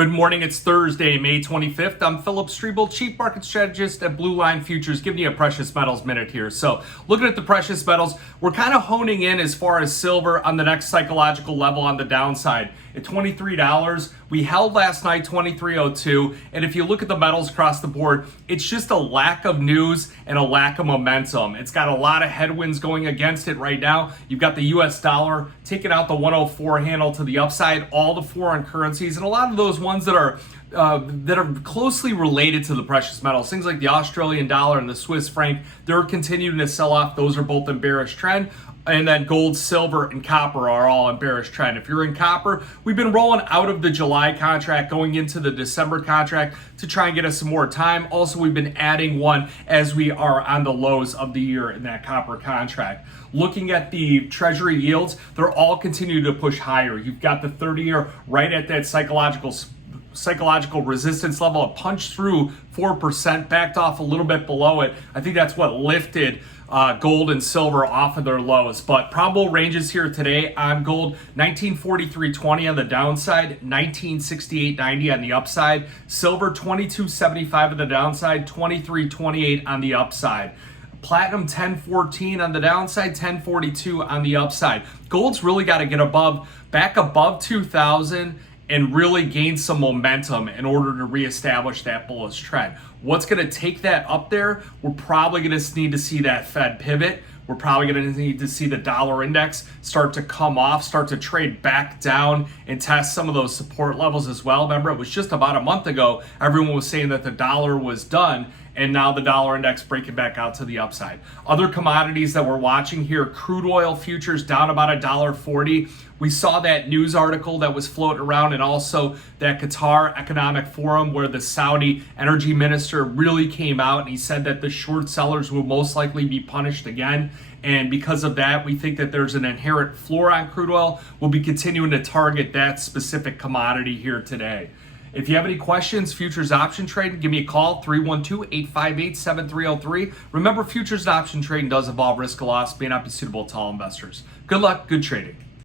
Good morning, it's Thursday, May 25th. I'm Philip Streible, Chief Market Strategist at Blue Line Futures, giving you a precious metals minute here. So looking at the precious metals, we're kind of honing in as far as silver on the next psychological level on the downside. At $23, we held last night $23.02, and if you look at the metals across the board, it's just a lack of news and a lack of momentum. It's got a lot of headwinds going against it right now. You've got the US dollar taking out the 104 handle to the upside, all the foreign currencies, and a lot of those ones that are closely related to the precious metals, things like the Australian dollar and the Swiss franc, they're continuing to sell off. Those are both in bearish trend. And then gold, silver, and copper are all in bearish trend. If you're in copper, we've been rolling out of the July contract, going into the December contract to try and get us some more time. Also, we've been adding one as we are on the lows of the year in that copper contract. Looking at the treasury yields, they're all continuing to push higher. You've got the 30-year right at that psychological resistance level. It punched through 4%, backed off a little bit below it. I think that's what lifted gold and silver off of their lows. But probable ranges here today on gold: 1943.20 on the downside, 1968.90 on the upside. Silver 22.75 on the downside, 23.28 on the upside. Platinum 1014 on the downside, 1042 on the upside. Gold's really got to get back above 2000 and really gain some momentum in order to reestablish that bullish trend. What's going to take that up there? We're probably going to need to see that Fed pivot. We're probably going to need to see the dollar index start to come off, start to trade back down and test some of those support levels as well. Remember, it was just about a month ago, everyone was saying that the dollar was done, and now the dollar index breaking back out to the upside. Other commodities that we're watching here: crude oil futures down about $1.40. We saw that news article that was floating around, and also that Qatar Economic Forum where the Saudi energy minister really came out and he said that the short sellers will most likely be punished again. And because of that, we think that there's an inherent floor on crude oil. We'll be continuing to target that specific commodity here today. If you have any questions, futures option trading, give me a call, 312-858-7303. Remember, futures and option trading does involve risk of loss, may not be suitable to all investors. Good luck, good trading.